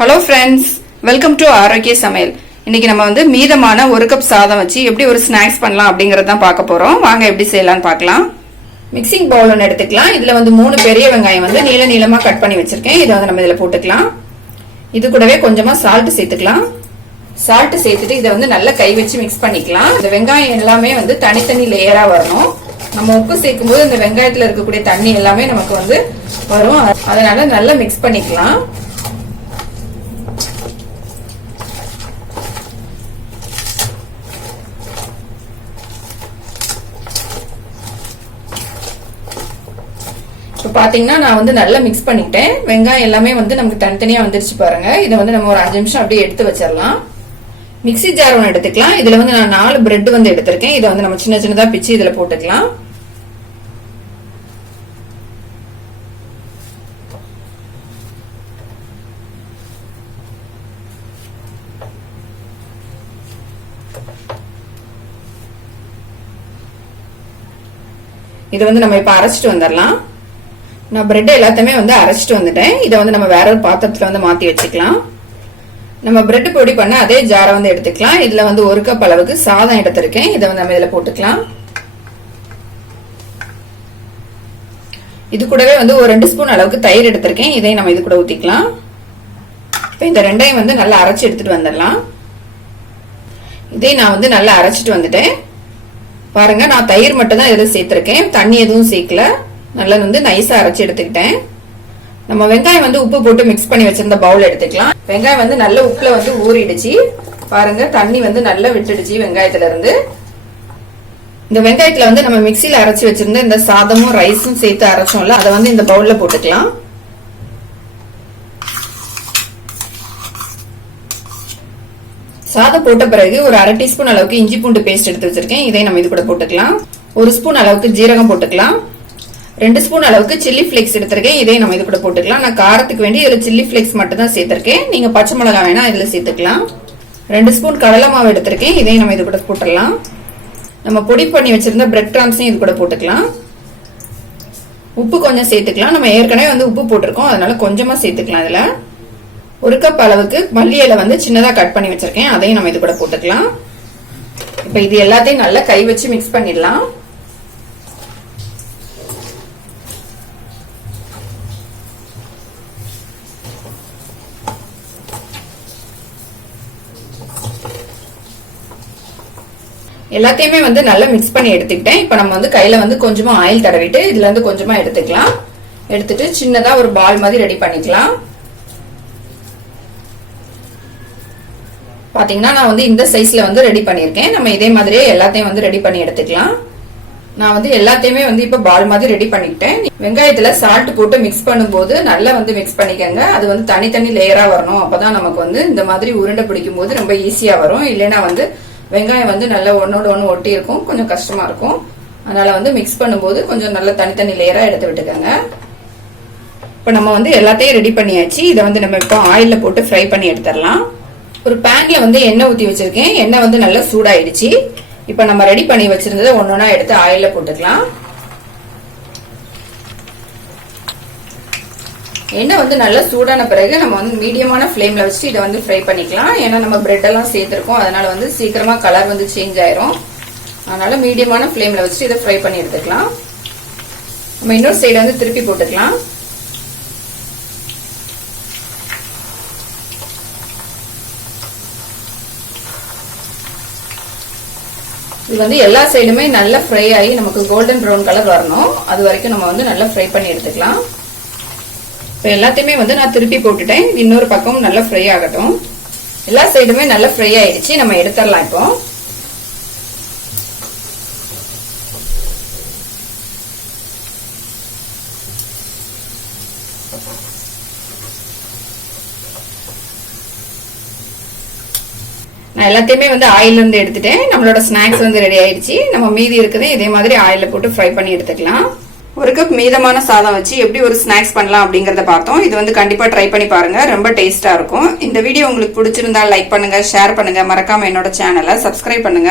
Hello friends welcome to ஆரோக்கிய சமையல் இன்னைக்கு நம்ம வந்து மீதமான ஒரு கப் சாதம் வச்சு எப்படி ஒரு ஸ்நாக்ஸ் பண்ணலாம் அப்படிங்கறத தான் பார்க்க போறோம். வாங்க எப்படி செய்யலாம்னு பார்க்கலாம். மிக்சிங் பவுல் ஒன்று எடுத்துக்கலாம். இதுல வந்து மூணு பெரிய வெங்காயம் வந்து நீள நீளமா கட் பண்ணி வச்சிருக்கேன். இதை வந்து நம்ம இதுல போட்டுக்கலாம். இது கூடவே கொஞ்சமா சால்ட் சேர்த்துக்கலாம். சால்ட் சேர்த்துட்டு இதை வந்து நல்லா கை வச்சு மிக்ஸ் பண்ணிக்கலாம். இந்த வெங்காயம் எல்லாமே வந்து தனித்தனி லேயரா வரணும். நம்ம உப்பு சேர்க்கும் போது இந்த வெங்காயத்துல இருக்கக்கூடிய தண்ணி எல்லாமே நமக்கு வந்து வரும். அதனால நல்லா மிக்ஸ் பண்ணிக்கலாம். பார்த்தீங்கன்னா நான் வந்து நல்லா மிக்ஸ் பண்ணிட்டேன் வெங்காயம் எல்லாமே வந்து நமக்கு தனித்தனியாக வந்துருச்சு பாருங்க. இதை வந்து நம்ம ஒரு அஞ்சு நிமிஷம் அப்படியே எடுத்து வச்சிடலாம். மிக்ஸி ஜார் ஒன்று எடுத்துக்கலாம். இதில் வந்து நான் நாலு பிரெட் வந்து எடுத்திருக்கேன். இதை வந்து நம்ம சின்ன சின்னதாக பிச்சு இதில் போட்டுக்கலாம். இதை வந்து நம்ம இப்போ அரைச்சிட்டு வந்துடலாம். நான் பிரெட் எல்லாத்தையுமே வந்து அரைச்சிட்டு வந்துட்டேன். இதை வந்து நம்ம வேற ஒரு பாத்திரத்தில் வந்து மாற்றி வச்சுக்கலாம். நம்ம பிரெட் பொடி பண்ண அதே ஜாரை வந்து எடுத்துக்கலாம். இதில் வந்து ஒரு கப் அளவுக்கு சாதம் எடுத்திருக்கேன். இதை வந்து நம்ம இதில் போட்டுக்கலாம். இது கூடவே வந்து ஒரு ரெண்டு ஸ்பூன் அளவுக்கு தயிர் எடுத்திருக்கேன். இதையும் நம்ம இது கூட ஊற்றிக்கலாம் இப்போ இந்த ரெண்டையும் வந்து நல்லா அரைச்சி எடுத்துட்டு வந்துடலாம். இதையும் நான் வந்து நல்லா அரைச்சிட்டு வந்துட்டேன். பாருங்க நான் தயிர் மட்டும் தான் இதில் சேர்த்துருக்கேன். தண்ணி எதுவும் சேர்க்கல. நல்லா வந்து நைஸா அரைச்சி எடுத்துக்கிட்டேன். நம்ம வெங்காயம் வந்து உப்பு போட்டு மிக்ஸ் பண்ணி வச்சிருந்த பவுல் எடுத்துக்கலாம். வெங்காயம் வந்து நல்ல உப்புல வந்து ஊறிடுச்சு. பாருங்க தண்ணி வந்து நல்லா விட்டுடுச்சு வெங்காயத்துல இருந்து இந்த வெங்காயத்துல வந்து நம்ம மிக்சியில அரைச்சி வச்சிருந்த இந்த சாதமும் ரைஸும் சேர்த்து அரைச்சோம்ல அதை வந்து இந்த பவுல்ல போட்டுக்கலாம். சாதம் போட்ட பிறகு ஒரு அரை டீஸ்பூன் அளவுக்கு இஞ்சி பூண்டு பேஸ்ட் எடுத்து வச்சிருக்கேன். இதை நம்ம இது கூட போட்டுக்கலாம். ஒரு ஸ்பூன் அளவுக்கு ஜீரகம் போட்டுக்கலாம். ரெண்டு ஸ்பூன் அளவுக்கு சில்லி ஃபிளேக்ஸ் எடுத்திருக்கேன். இதையும் நம்ம இது கூட போட்டுக்கலாம். நான் காரத்துக்கு வேண்டி இதுல சில்லி ஃபிளேக்ஸ் மட்டும் தான் சேர்த்திருக்கேன். நீங்க பச்சை மிளகா வேணா இதுல சேர்த்துக்கலாம். ரெண்டு ஸ்பூன் கடலை மாவு எடுத்திருக்கேன். இதையும் நம்ம இது கூட போட்டுடலாம். நம்ம பொடி பண்ணி வச்சிருந்த பிரெட் கிராம்ஸையும் இது கூட போட்டுக்கலாம். உப்பு கொஞ்சம் சேர்த்துக்கலாம். நம்ம ஏற்கனவே வந்து உப்பு போட்டிருக்கோம். அதனால கொஞ்சமா சேர்த்துக்கலாம் இதுல. ஒரு கப் அளவுக்கு மல்லி இலை வந்து சின்னதா கட் பண்ணி வச்சிருக்கேன். அதையும் நம்ம இது கூட போட்டுக்கலாம். இப்ப இது எல்லாத்தையும் நல்லா கை வச்சு மிக்ஸ் பண்ணிடலாம். எல்லாத்தையுமே வந்து நல்லா மிக்ஸ் பண்ணி எடுத்துக்கிட்டேன். இப்போ நம்ம வந்து கையில வந்து கொஞ்சமா ஆயில் தடவிட்டு இதுல இருந்து கொஞ்சமா எடுத்துக்கலாம். எடுத்துட்டு சின்னதா ஒரு பால் மாதிரி ரெடி பண்ணிக்கலாம். பாத்தீங்கன்னா நான் வந்து இந்த சைஸ்ல வந்து ரெடி பண்ணியிருக்கேன். நம்ம இதே மாதிரியே எல்லாத்தையும் வந்து ரெடி பண்ணி எடுத்துக்கலாம். நான் வந்து எல்லாத்தையுமே வந்து இப்ப பால் மாதிரி ரெடி பண்ணிக்கிட்டேன். வெங்காயத்துல சால்ட் போட்டு மிக்ஸ் பண்ணும்போது நல்லா வந்து மிக்ஸ் பண்ணிக்கோங்க. அது வந்து தனித்தனி லேயரா வரணும். அப்பதான் நமக்கு வந்து இந்த மாதிரி உருண்டை பிடிக்கும் போது ரொம்ப ஈஸியா வரும். இல்லைன்னா வந்து வெங்காயம் வந்து நல்லா ஒன்னோட ஒன்று ஒட்டி இருக்கும் கொஞ்சம் கஷ்டமா இருக்கும். அதனால வந்து மிக்ஸ் பண்ணும்போது கொஞ்சம் நல்லா தனித்தனி லேயரா எடுத்து விட்டுக்கோங்க. இப்போ நம்ம வந்து எல்லாத்தையும் ரெடி பண்ணியாச்சு. இதை வந்து நம்ம இப்போ ஆயிலில் போட்டு ஃப்ரை பண்ணி எடுத்துடலாம். ஒரு பேன்ல வந்து எண்ணெய் ஊற்றி வச்சிருக்கேன். எண்ணெய் வந்து நல்லா சூடாயிடுச்சு. இப்போ நம்ம ரெடி பண்ணி வச்சிருந்ததை ஒன்னொன்னா எடுத்து ஆயிலில் போட்டுக்கலாம். எண்ணெய் வந்து நல்லா சூடான பிறகு நம்ம வந்து மீடியமான ஃப்ளேமில் வச்சு இதை வந்து ஃப்ரை பண்ணிக்கலாம். ஏன்னா நம்ம பிரெட் எல்லாம் சேர்த்துருக்கோம். அதனால வந்து சீக்கிரமாக கலர் வந்து சேஞ்ச் ஆயிரும். அதனால மீடியமான ஃப்ளேமில் வச்சு இதை ஃப்ரை பண்ணி எடுத்துக்கலாம். நம்ம இன்னொரு சைடு வந்து திருப்பி போட்டுக்கலாம். இது வந்து எல்லா சைடுமே நல்லா ஃப்ரை ஆகி நமக்கு கோல்டன் ப்ரௌன் கலர் வரணும். அது வரைக்கும் நம்ம வந்து நல்லா ஃப்ரை பண்ணி எடுத்துக்கலாம். இப்போ எல்லாத்தையுமே வந்து நான் திருப்பி போட்டுட்டேன். இன்னொரு பக்கம் நல்லா ஃப்ரை ஆகட்டும். எல்லா சைடுமே நல்லா ஃப்ரை ஆயிடுச்சு. நம்ம எடுத்துடலாம் இப்போ. நான் எல்லாத்தையுமே வந்து ஆயில் இருந்து எடுத்துட்டேன். நம்மளோட ஸ்நாக்ஸ் வந்து ரெடி ஆயிடுச்சு. நம்ம மீதி இருக்குது இதே மாதிரி ஆயில போட்டு ஃப்ரை பண்ணி எடுத்துக்கலாம். ஒரு கப் மீதமான சாதம் வச்சு எப்படி ஒரு ஸ்நாக்ஸ் பண்ணலாம் அப்படிங்கறத பார்த்தோம். இது வந்து கண்டிப்பா ட்ரை பண்ணி பாருங்க. ரொம்ப டேஸ்டா இருக்கும். இந்த வீடியோ உங்களுக்கு பிடிச்சிருந்தா லைக் பண்ணுங்க ஷேர் பண்ணுங்க. மறக்காம என்னோட சேனலை சப்ஸ்கிரைப் பண்ணுங்க.